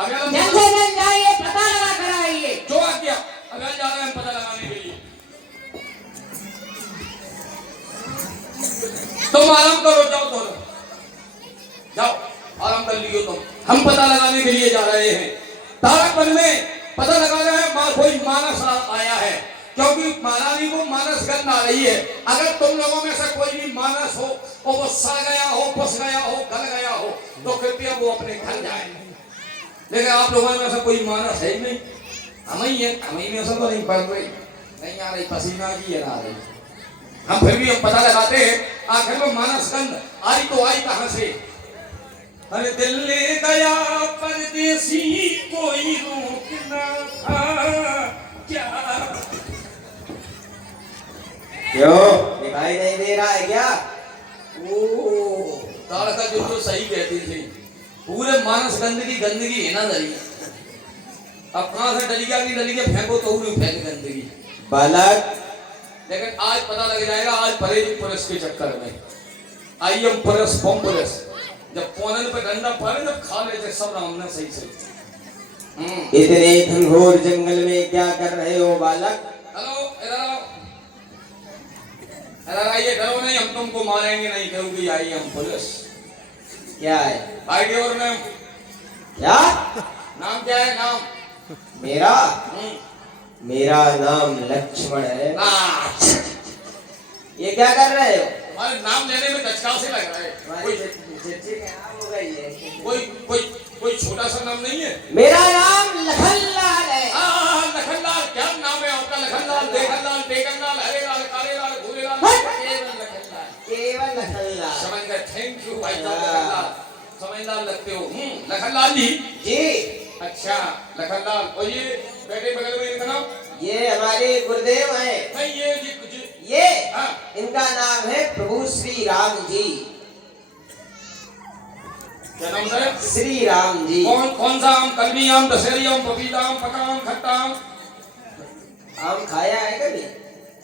अगर जल्द से जल्द जाइए, पता लगा कर आइए। जो आ गया, अगर जा रहे हैं पता लगाने के लिए। तुम आराम करो, जाओ थोड़ा, जाओ आराम कर लियो तुम। हम पता लगाने के लिए जा रहे हैं। तारकवन में पता लगा रहे हैं कोई मानस आया है, क्योंकि महारानी को मानस गंध आ रही है। अगर तुम लोगों में से कोई भी मानस हो और वो सड़ गया हो, फंस गया हो, गल गया हो, तो कृपया वो अपने घर जाए। लेकिन आप लोगों में से कोई मानस है नहीं, हमें में से तो नहीं पड़ रही, नहीं आ रही, पसीना की है ना आ रही। हम फिर भी हम पता लगाते हैं आखिर में मानस गंध आई तो आई कहां से। अरे दिल ले गया परदेसी कोई रोकना था क्या। क्यों दिखाई नहीं दे रहा है क्या? ओ तारका जो सही कहती थी, पूरे मानस गंध की गंदगी है ना दरी। अब कहां से डलिया की डलिया फेंको तो उड़ी फेंक गंदगी बालक। लेकिन आज पता लग जाएगा, आज परेज पुलिस के चक्कर में I am police bomb police. जब पोनन पे डंडा पड़े जब खा लेते सब रामने सही सही। इतने घनघोर जंगल में क्या कर रहे हो बालक? हेलो इधर आओ, इधर आइए। डरो नहीं, हम तुमको मारेंगे नहीं, क्योंकि आई हम पुलिस। क्या है? आईडी और नाम क्या? नाम क्या है? नाम मेरा मेरा नाम लक्ष्मण है। ये क्या कर रहे हो? तुम्हारे नाम लेने में दचका से लग रहा है। कोई कोई कोई छोटा सा नाम नहीं है? मेरा नाम लखनलाल है। लखनलाल। क्या नाम है आपका? लखनलाल, देखनलाल, टेकनलाल, हरेलाल, कालेलाल, भूरेलाल, केवल लखनलाल। केवल लखनलाल। समझ गए? थैंक यू भाई साहब। लखनलाल समझदार लगते हो। लखनलाल जी। जी। अच्छा लखनलाल। और ये बैठे बगल में इनका नाम? ये हमारे गुरुदेव हैं। नहीं ये ये हाँ। इनका नाम है प्रभु श्री राम जी। क्या नाम है? श्री राम जी। कौन कौन सा आम? कलमी आम, दशहरी आम, पपीता आम, पका आम, खट्टा आम? आम खाया है कभी?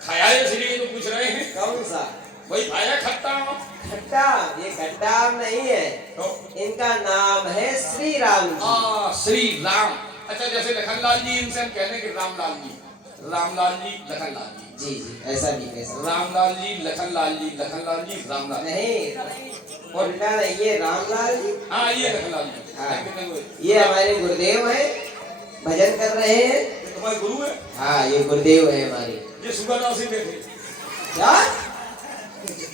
खाया है इसलिए तो पूछ रहे हैं। कौन सा? वही खाया खट्टा आम। खट्टा आम? ये खट्टा आम नहीं है, तो इनका नाम है श्री राम जी। श्री राम। अच्छा जैसे लखनलाल जी, इनसे हम कहने के रामलाल जी, रामलाल जी, लखनलाल जी। जी जी ऐसा भी कैसा? रामलाल जी, लखनलाल जी, लखनलाल जी, रामलाल। नहीं और उल्टा नहीं, ये रामलाल जी। हाँ ये लखनलाल जी। हाँ। ये हमारे गुरुदेव हैं, भजन कर रहे हैं। ये तुम्हारे गुरु है? हाँ ये गुरुदेव है हमारे। ये सुगरदास सिंह थे क्या?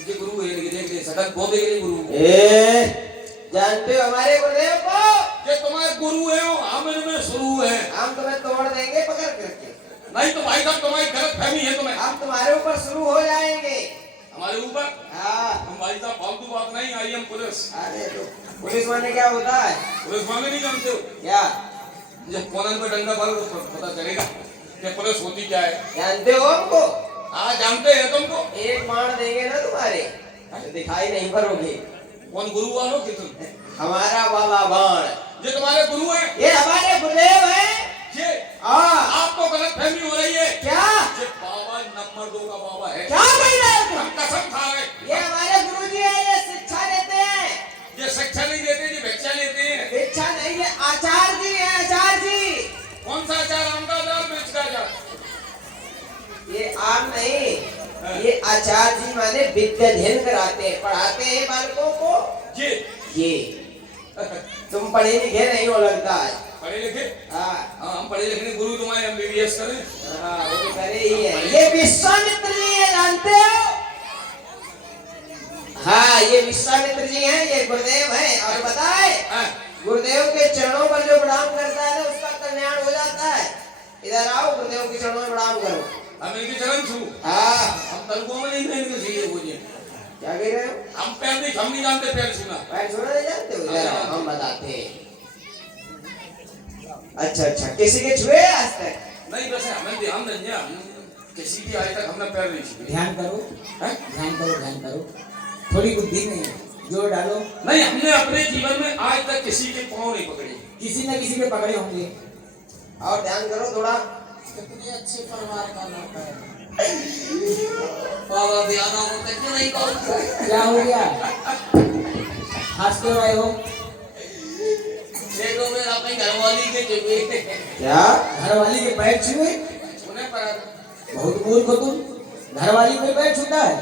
ये गुरु है? देख सकल बोधे के गुरु। जानते हो हमारे गुरुदेव को? ये तुम्हारे गुरु है, हम इनमें शुरू है। हम तुम्हें तोड़ देंगे पकड़ करके। नहीं तो भाई साहब तुम्हारी गलत फहमी है। तुम्हें हम तुम्हारे ऊपर शुरू हो जाएंगे। हमारे ऊपर? हाँ। हम भाई साहब फालतू बात नहीं। I am police. अरे तो पुलिस माने क्या होता है? पुलिस माने नहीं जानते हो? क्या? जब कोनन पे डंडा मारो तो पता चलेगा कि पुलिस होती क्या है। जानते हो हमको? हाँ जानते हैं तुमको। एक बाण देंगे ना तुम्हारे तो दिखाई नहीं पड़ोगे। कौन गुरु वालों की तुम? हमारा वाला बाण। ये तुम्हारे गुरु है? ये हमारे गुरुदेव है। ये हाँ। आपको गलत फहमी हो रही है। क्या? ये बाबा नंबर 2 का बाबा है। क्या कह रहे हो तुम? हम कसम खा रहे। ये हमारे गुरुजी है, ये शिक्षा देते हैं। ये शिक्षा नहीं देते, ये भिक्षा लेते हैं। शिक्षा नहीं, ये आचार्य जी है, आचार्य जी। कौन सा आचार? आम का आचार, मिर्च का आचार? ये आम नहीं, ये आचार्य जी माने विद्याध्ययन कराते हैं, पढ़ाते हैं बालकों को। ये तुम पढ़े लिखे नहीं हो लगता है। पढ़े लिखे? हाँ हम पढ़े लिखे गुरु तुम्हारे MBBS करें। हाँ वो तो करे ही है। ये विश्वामित्र जी है, जानते हो? हाँ ये विश्वामित्र जी हैं, ये गुरुदेव हैं। और बताए गुरुदेव के चरणों पर जो प्रणाम करता है ना उसका कल्याण हो जाता है। इधर आओ, गुरुदेव के चरणों में प्रणाम करो। हम इनके चरण छू? हाँ। हम तलकों में नहीं इनके सीधे पूजे। क्या कह रहे हो? हम पैर नहीं, हम नहीं जानते पैर छूना। पैर छूना नहीं जानते हो? इधर आओ, हम बताते हैं। अच्छा अच्छा, किसी के छुए आज तक? नहीं वैसे हमें ध्यान नहीं है, हम किसी की आज तक हमने पैर नहीं छुए। ध्यान करो, ध्यान करो, ध्यान करो। थोड़ी बुद्धि नहीं है, जोर डालो। नहीं हमने अपने जीवन में आज तक किसी के पाँव नहीं पकड़े। किसी न किसी के पकड़े होंगे। और ध्यान करो थोड़ा। कितने अच्छे परिवार का लड़का है। बाबा बयाना होता क्यों नहीं कहूँ? क्या हो गया? हंस क्यों रहे हो? देखो मेरा अपनी घरवाली के जुए क्या घर वाली के पैर छुए? छूने पर बहुत मूर्ख हो तुम। घर वाली कोई पैर छूता है?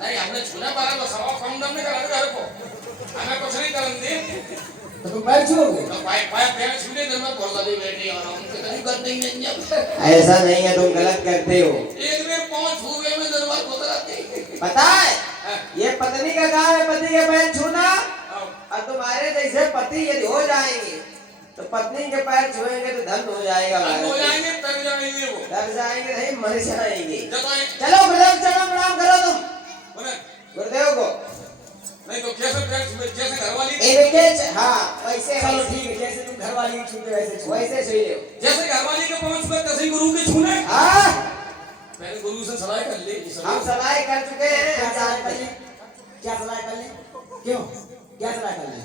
नहीं हमने छूने पर तो सवा कम दम नहीं करा घर को हमें कुछ नहीं करेंगे तो तुम पैर छुओगे? तो पाए पाए पैर छूने दिन में बोल दे बैठी और हम तो नहीं करते ही नहीं जब ऐसा नहीं है, तुम गलत करते हो। एक में पांच छूए में दरबार खोतराते पता है ये पत्नी का काम है पति के पैर छूना, और तुम्हारे जैसे पति यदि हो जाएंगे तो पत्नी के पैर छुएंगे तो धन हो जाएगा हो हमारा। जाएंगे तब जाएंगे वो तब जाएंगे नहीं, मर जाएंगे। जब आए चलो गुरुदेव चलो प्रणाम करो तुम बोले गुरुदेव को। नहीं तो कैसे पैर छूए जैसे घरवाली इनके हाँ वैसे चलो ठीक है, जैसे तुम घर वाली के छूते वैसे छुओ। वैसे छुई लो। जैसे घरवाली के पांच छूए तैसे ही गुरु के छूने हाँ पहले गुरु से सलाह कर ले हम सलाह कर चुके हैं। क्या सलाह कर ले? क्या सलाह कर ले? क्यों? क्या सलाह कर ले?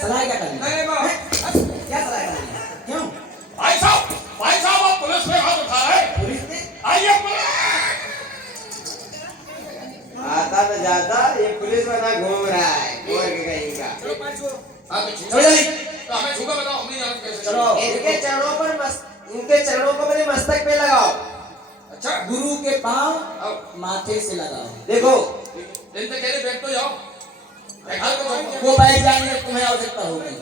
सलाह क्या कर ले? नहीं बाप क्या सलाह कर ले? क्यों? भाई साहब आप पुलिस में हाथ उठा रहे हैं पुलिस ने? आइए पुलिस आता तो जाता ये पुलिस वाला घूम रहा है गोर के कहीं का। चलो पैर छुओ आप छुओ चलो जल्दी। तो हमें छूगा बताओ हम नहीं जानते कैसे चलो। इनके चरणों को मेरे मस्तक पे लगाओ। अच्छा गुरु के पांव अब माथे से लगाओ। देखो दिन तक कहते बैठ तो जाओ घर को जाओ वो बैठ जाएंगे, तुम्हें आवश्यकता होगी।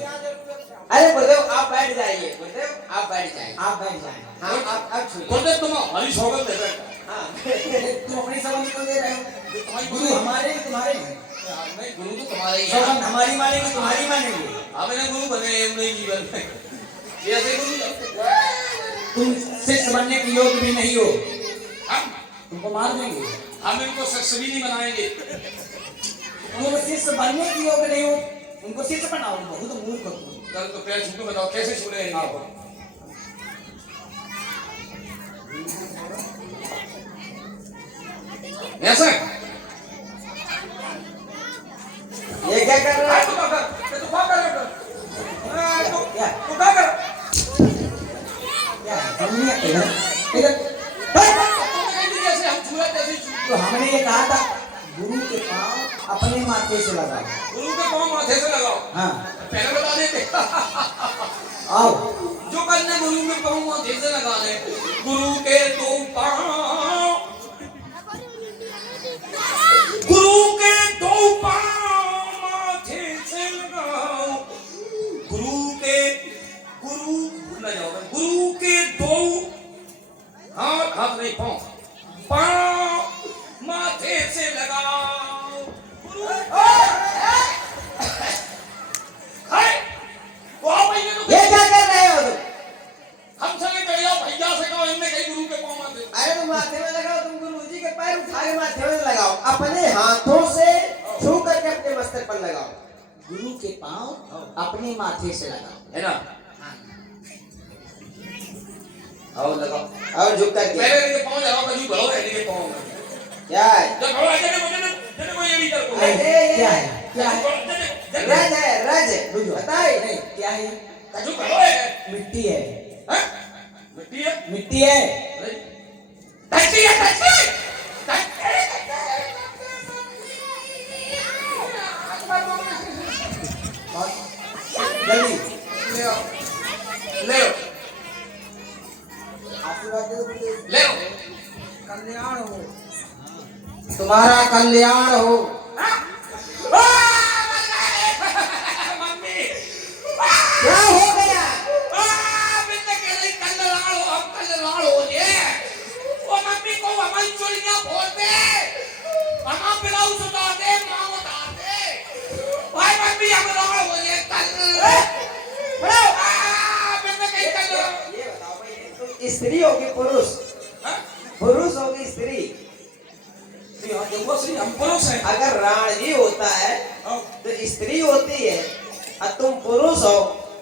अरे गुरुदेव आप बैठ जाइए, गुरुदेव आप बैठ जाइए। आप बैठ जाएं। हाँ आप छुइए। बोलते तुम हमारी सौगंध दे रहे हो हाँ तुम अपनी सौगंध क्यों दे रहे हो? तुम्हारी गुरु हमारे हैं, तुम्हारे हैं। नहीं गुरु तो तुम्हारे ही है सौगंध हमारी मानेंगे, तुम्हारी मानेंगे। हमने गुरु बने हम नहीं जीवन में ऐसे गुरु तुम शिष्य बनने के योग्य भी नहीं हो, हम तुमको मार देंगे। हम इनको शिष्य भी नहीं बनाएंगे तुम शिष्य बनने के योग्य नहीं हो, उनको शिष्य बनाओ। बहुत मूर्ख हो तुम। कल तो पैर छू के बताओ कैसे छूने हैं इनको ऐसा ये क्या कर रहा है? तू क्या कर क्या? तू क्या कर क्या? हमने इधर जैसे हम छुए तैसे ही छू तो हमने ये कहा था गुरु के पांव अपने माथे से लगाओ। गुरु के पाँव माथे से लगाओ हाँ पहले बता देते आओ। जो करने गुरु के पाँव माथे से लगाने गुरु के दो पाँव गुरु के दो पाँव माथे से लगाओ गुरु भूल ना जाओ गुरु के दो हाथ नहीं पाँव माथे से लगाओ गुरु ये क्या कर रहे हो तुम? हम चले चले जाओ भैया से कहो इनने कहीं गुरु के पाँव माथे अरे तुम माथे में लगाओ, तुम गुरुजी के पैर उठा के माथे में लगाओ, अपने हाथों से छू करके अपने मस्तक पर लगाओ। गुरु के पांव अपने माथे से लगाओ। है ना आओ लगाओ और झुक करके पहले इनके पाँव लगाओ कभी भरो रहने के पाँव में क्या है? जब भरो आगे मुझे कोई ये नहीं कर को क्या है? क्या है? रज है रज, बताइए नहीं क्या है? कजू भरो है मिट्टी है। हैं? मिट्टी है मिट्टी है। टट्टी है टट्टी जल्दी ले आओ ले आओ आशीर्वाद दो गुरुदेव। ले आओ कल्याण हो, तुम्हारा कल्याण हो। मम्मी क्या हो गया? बिन्ने के लिए कल्याण हो हम कल्याण हो जे वो मम्मी को हमारी चोलियां फोड़ दे हमारा ब्लाउज उतार दे मां उतार दे भाई मम्मी हम कल्याण हो जे कल बिन्ने के कल्याण ये बताओ भाई, तुम स्त्री होगी पुरुष, पुरुष होगी स्त्री। हम पुरुष हैं अगर राणजी होता है तो स्त्री होती है, और तुम पुरुष हो।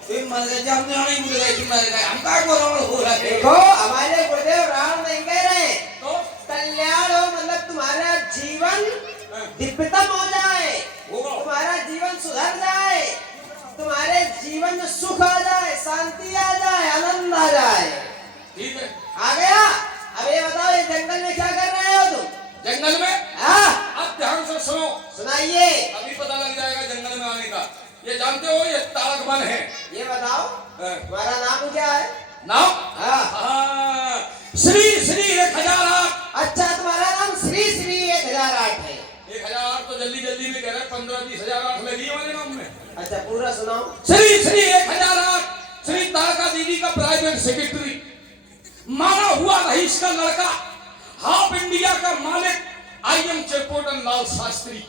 फिर मर गए जब नहीं भूल गए कि मर गए हम का को रावण हो रहा है देखो हमारे गुरुदेव राम नहीं कह रहे, तो कल्याण हो मतलब तुम्हारा जीवन दिव्यतम हो जाए, होगा तुम्हारा जीवन सुधर जाए, तुम्हारे जीवन में सुख आ जाए, शांति आ जाए, आनंद आ जाए। ठीक है आ गया? अब ये बताओ ये जंगल में क्या कर रहे हो तुम? जंगल में हाँ अब ध्यान से सुनो सुनाइए। अभी पता लग जाएगा जंगल में आने का ये जानते हो ये तारक वन है ये बताओ हाँ। तुम्हारा नाम क्या है? नाम हाँ। श्री श्री 1008। अच्छा तुम्हारा नाम श्री श्री 1008 है। 1008 तो जल्दी जल्दी में कह रहे 15-20 हजार 8 लगी हमारे नाम में। अच्छा पूरा सुनाओ। श्री श्री 1008 श्री तारका दीदी का प्राइवेट सेक्रेटरी, माना हुआ रईस का लड़का, हाफ इंडिया का मालिक, IM चेकोटन लाल शास्त्री।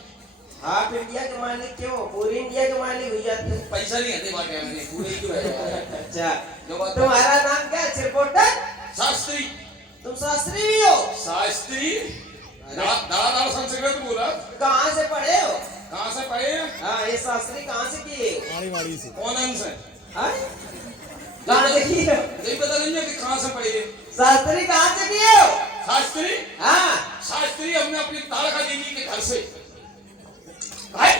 हाफ इंडिया के मालिक क्यों? पूरी इंडिया के मालिक हुई जाते। पैसा नहीं आते बात मैंने पूरे ही क्यों है। अच्छा जो बात तुम्हारा नाम क्या है? चिरपोटन शास्त्री। तुम शास्त्री भी हो? शास्त्री दादा संस्कृत बोला। कहाँ से पढ़े हो? कहाँ से पढ़े हैं? हाँ ये शास्त्री कहाँ से किए हो? कौन से? हाँ? कहाँ से किए हो? नहीं पता नहीं है कि कहाँ से पढ़े हैं। शास्त्री कहाँ से किए हो? शास्त्री हाँ शास्त्री हमने अपनी तारका दीदी के घर से। भाई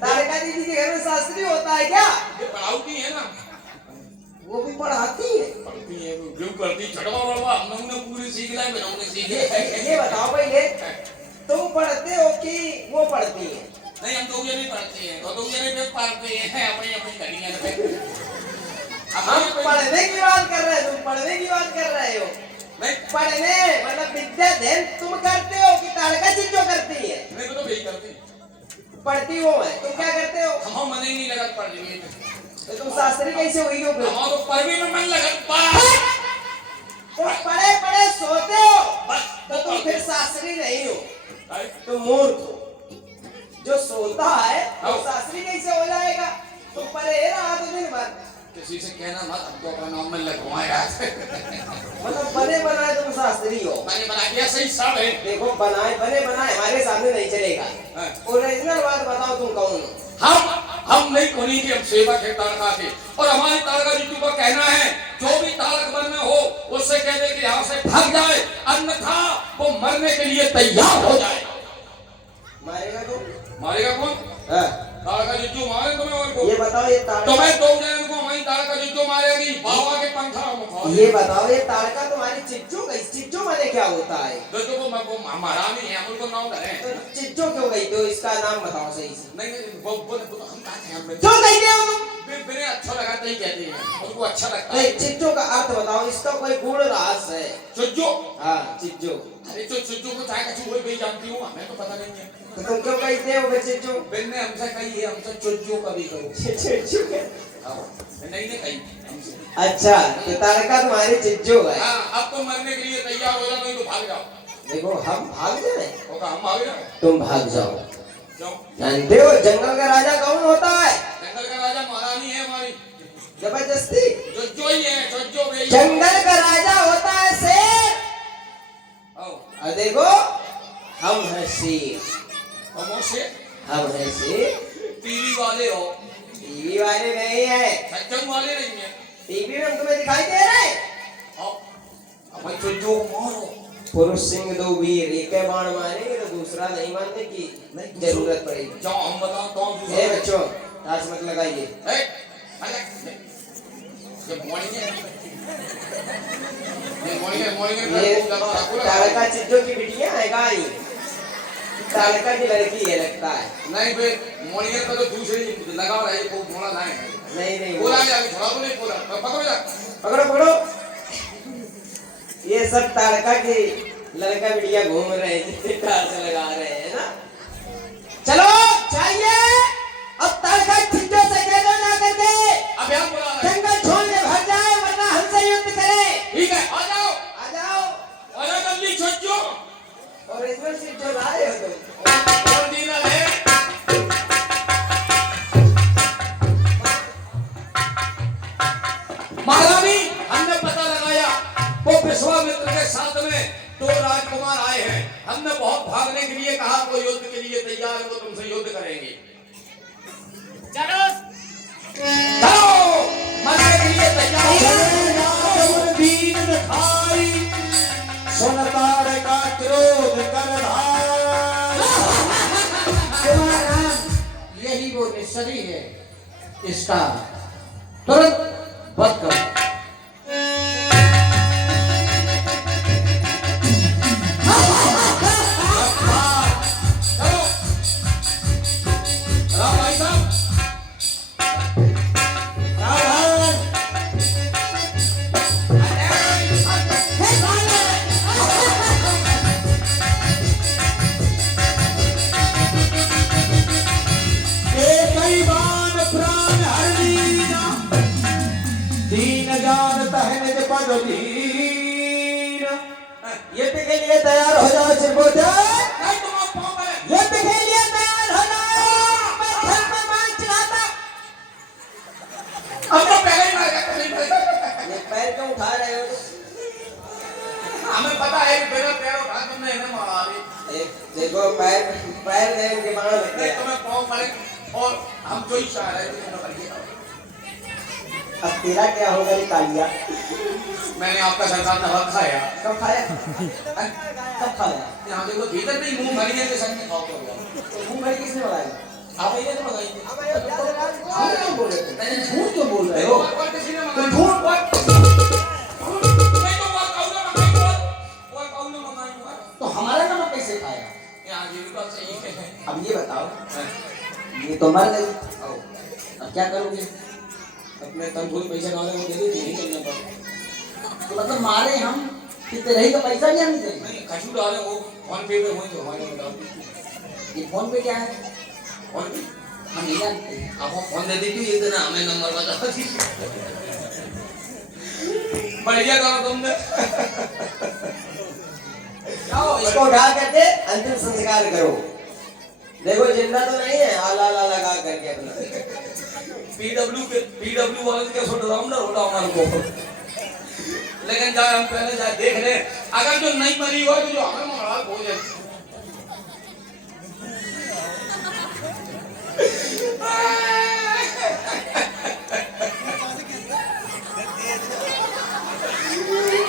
तारका दीदी के घर में शास्त्री होता है क्या? ये पढ़ाती है ना, वो भी पढ़ाती है। पढ़ती है जो करती छड़वा वड़वा हम लोगों ने पूरी सीख लिया, बिना हमने सीख लिया। ये बताओ पहले तुम पढ़ते हो कि वो पढ़ती है? नहीं हम दो जने पढ़ते हैं और दो जने पे पढ़ते हैं अपनी अपनी गलियां पे। हम पढ़ने की बात कर रहे हैं, तुम पढ़ने की बात कर रहे हो। नहीं पढ़ने मतलब विद्या अध्ययन तुम करते हो कि तारका जी जो करती है? मेरे को तो वही करती पढ़ती वो है, तुम क्या करते हो? हम मन ही नहीं लगा पढ़ने में। तो तुम शास्त्री कैसे हुई हो? हम तो पढ़ने में मन लगा तुम पढ़े पढ़े सोते हो बस तो तुम फिर शास्त्री नहीं हो, भाई तुम मूर्ख हो। जो सोता है वो शास्त्री कैसे हो जाएगा? तुम पढ़े रहा तो दिन भर। किसी से कहना मत, हमको अपना नाम में लगवाएगा। मतलब बने बनाए तुम शास्त्री हो। मैंने बना दिया सही सब है। देखो बनाए बने बनाए हमारे सामने नहीं चलेगा। हाँ। ओरिजिनल बात बताओ तुम कौन हो? हम नहीं कोनी की, हम सेवक है तारका के। और हमारी तारका जी को कहना है जो भी तारक मन में हो उससे कह दे कि यहाँ से भाग जाए, अन्यथा वो मरने के लिए तैयार हो जाए। मारेगा कौन? मारेगा कौन? हाँ। तारका जी जो मारे तुम्हें और को। ये बताओ ये तारका, तुम्हें दो जन को हमारी तारका जी जो मारेगी बाबा के पंखा मुखा। ये बताओ ये तारका तुम्हारी चिज्जो गई? चिज्जो माने क्या होता है? देखो वो हमारा नहीं है, हम उनको नाम धरे। तो चिज्जो क्यों गई? तो इसका नाम बताओ सही से। नहीं वो हम कहते हैं क्यों कहते हो तुम? बिना अच्छा लगाते ही कहते हैं, उनको अच्छा लगता है। नहीं चिज्जो का अर्थ बताओ, इसका कोई गुण रहस्य है? चुज्जो। हाँ चिज्जो। अरे जो चुज्जो को चाहे कछु वही भी जानती हूँ, हमें तो पता नहीं है। तो तुम क्यों कहते हो चिज्जो? बिन ने हमसे कही है, हमसे चुज्जो कभी करो। चिज्जो क्या? नहीं ने कही हमसे। अच्छा तो तारका तुम्हारी चिज्जो है। हाँ अब तो मरने के लिए तैयार हो जाओ, नहीं तो भाग जाओ। देखो हम भाग जाए? होगा हम भाग जाओ। तुम भाग जाओ। क्यों? जानते हो जंगल का राजा कौन होता है? जंगल का राजा महारानी है हमारी। जबरदस्ती। चुज्जो ही है, चुज्जो वही है। जंगल का राजा होता है शेर। आओ, और देखो हम हैं शेर। हम से हम हैं शेर। टीवी वाले हो, टीवी वाले नहीं है। सज्जन वाले नहीं है। टीवी में हम तुम्हें दिखाई दे रहे हैं? आओ, हमारी चुज्जो को मारो। पुरुष सिंह दो वीर, एक है बाण मारेंगे तो दूसरा नहीं मारने की जरूरत पड़ेगी। जाओ हम बताओ कौन दूसरा। ए बच्चों टास मत लगाइए। ये मॉर्निंग है, ये मॉर्निंग है, मॉर्निंग है। ये तारका चिज्जो की बिटिया है गाई, तारका की लड़की है लगता है। नहीं बे, मॉर्निंग का तो दूसरी लगा रहा है, वो मोड़ा लाए। नहीं बोला जाके थोड़ा तो नहीं बोला, पकड़ो जा। पकड़ो पकड़ो। ये सब तारका के लड़का बिटिया घूम रहे हैं, टास लगा रहे हैं ना। चलो चाहिए अब तारका चिज्जो से कह दो ना करके अब यहाँ बोला है। जंगल छोड़ के भाग जाए वरना हमसे युद्ध करे। ठीक है, आ जाओ, आ जाओ। आ जाओ जल्दी चुज्जो। और इसमें चिज्जो लाए हो तुम? और डीलर है। महारानी हमने पता लगाया वो विश्वामित्र के साथ में 2 राजकुमार आए हैं। हमने बहुत भागने के लिए कहा, वो युद्ध के लिए तैयार है, वो तुमसे युद्ध करेंगे। चलो मरने के लिए तैयार यही वो निश्चरी है, इसका तुरंत बंद करो। भाई साहब युद्ध के लिए तैयार हो जाओ चिरबोटे। नहीं तुम अब पाँव पर युद्ध के लिए तैयार हो जाओ। मैं छत पे बाण चलाता। अब तो पहले ही मर गया। ये पैर क्यों उठा रहे हो? हमें पता है कि बिना पैर उठा तुमने इन्हें मारा अभी। एक देखो पैर पैर दे के बाण लग नहीं गया। तुम्हें पाँव मारे और हम जो ही चाह रहे थे तुम्हें कर दिया। अब तेरा क्या होगा निकालिया? मैंने आपका सरकार ने हक खाया। कब खाया? कब खाया? यहाँ देखो भीतर नहीं मुंह भरी है के संग में खाओ तो तो मुंह भरी किसने बनाई? आप ही ने तो मंगाई थी। झूठ क्यों बोल रहे हो? झूठ क्यों बोल रहे हो? और किसी ने तुम मंगाई झूठ नहीं तो वो काऊ ने मंगाई वो काऊ ने मंगाई हुआ। तो हमारा नमक कैसे खाया? यहाँ ये भी बात सही है। अब ये बताओ, ये तो मर गई, अब क्या करोगे? अपने तनखुद पैसे डाले वो दे दे नहीं करने पर। तो मतलब मारे हम कितने रही का पैसा भी हम नहीं देंगे। नहीं खजूर डाले वो फोन पे में हुई तो हमारे में डाल दी। ये फोन पे क्या है? फोन पे हम नहीं जानते। आपको फोन दे दी थी ये देना हमें नंबर बता दी। बढ़िया करो तुमने। जाओ इसको उठा करके अंतिम संस्कार करो। देखो जिंदा तो नहीं है, आला ला लगा करके अपना पीडब्ल्यू वाले के सोच राउंडर होता हमारे को। लेकिन जाए हम पहले जाए देख ले अगर जो नहीं मरी हो तो जो हमें मंगला हो जाए।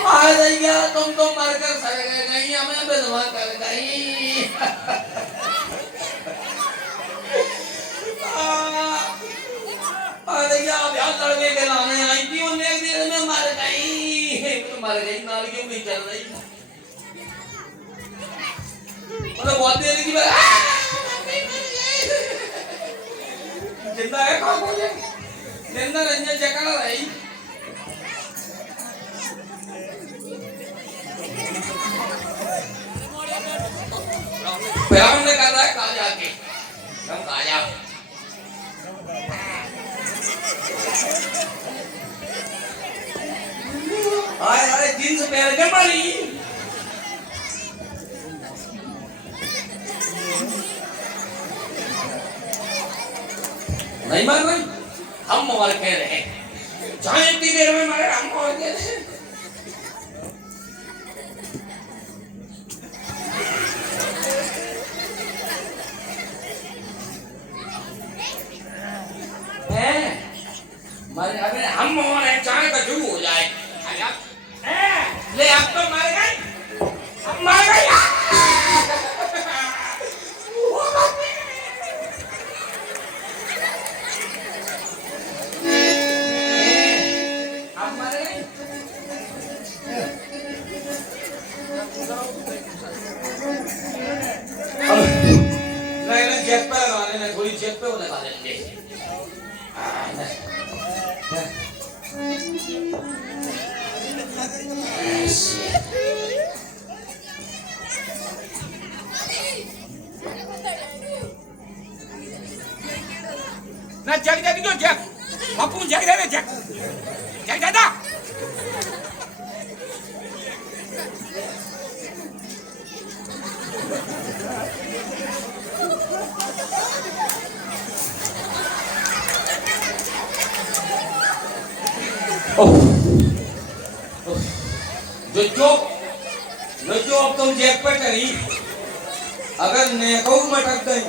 आ जाइए तुम तो मरकर सड़ गए नहीं हमें विधवा कर गई। अरे यार यार लड़के के लाने आई थी उन्हें एक दिन में मर गई। तो मर गई नाल क्यों नहीं चल रही? मतलब बहुत देर की जिंदा है कहाँ बोले जिंदा रंजन जगह रही। प्यार ने कहा है कहा जाके हम कहा जाओ। हाय हाय जींस पहन के मारी नहीं मार रही हम मार के रहे चाहे इतनी देर में मारे हम मार के रहे। मारे अगर हम मारे चाहे तो शुरू हो जाए। ले अब तो मार गई अब मार गई। अब मार गई नहीं जेब पे लगाने में थोड़ी जेब पे वो लगा देंगे। ना जग जग जो जग बापू जग दे जग जग दादा जो अब तुम जेब पे करी अगर नेको मटक गई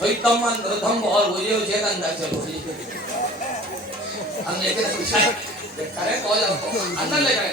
तो तम रथम बहुत हो जाए जेब अंदर चलो हम लेके करे कॉल अंदर ले जाए।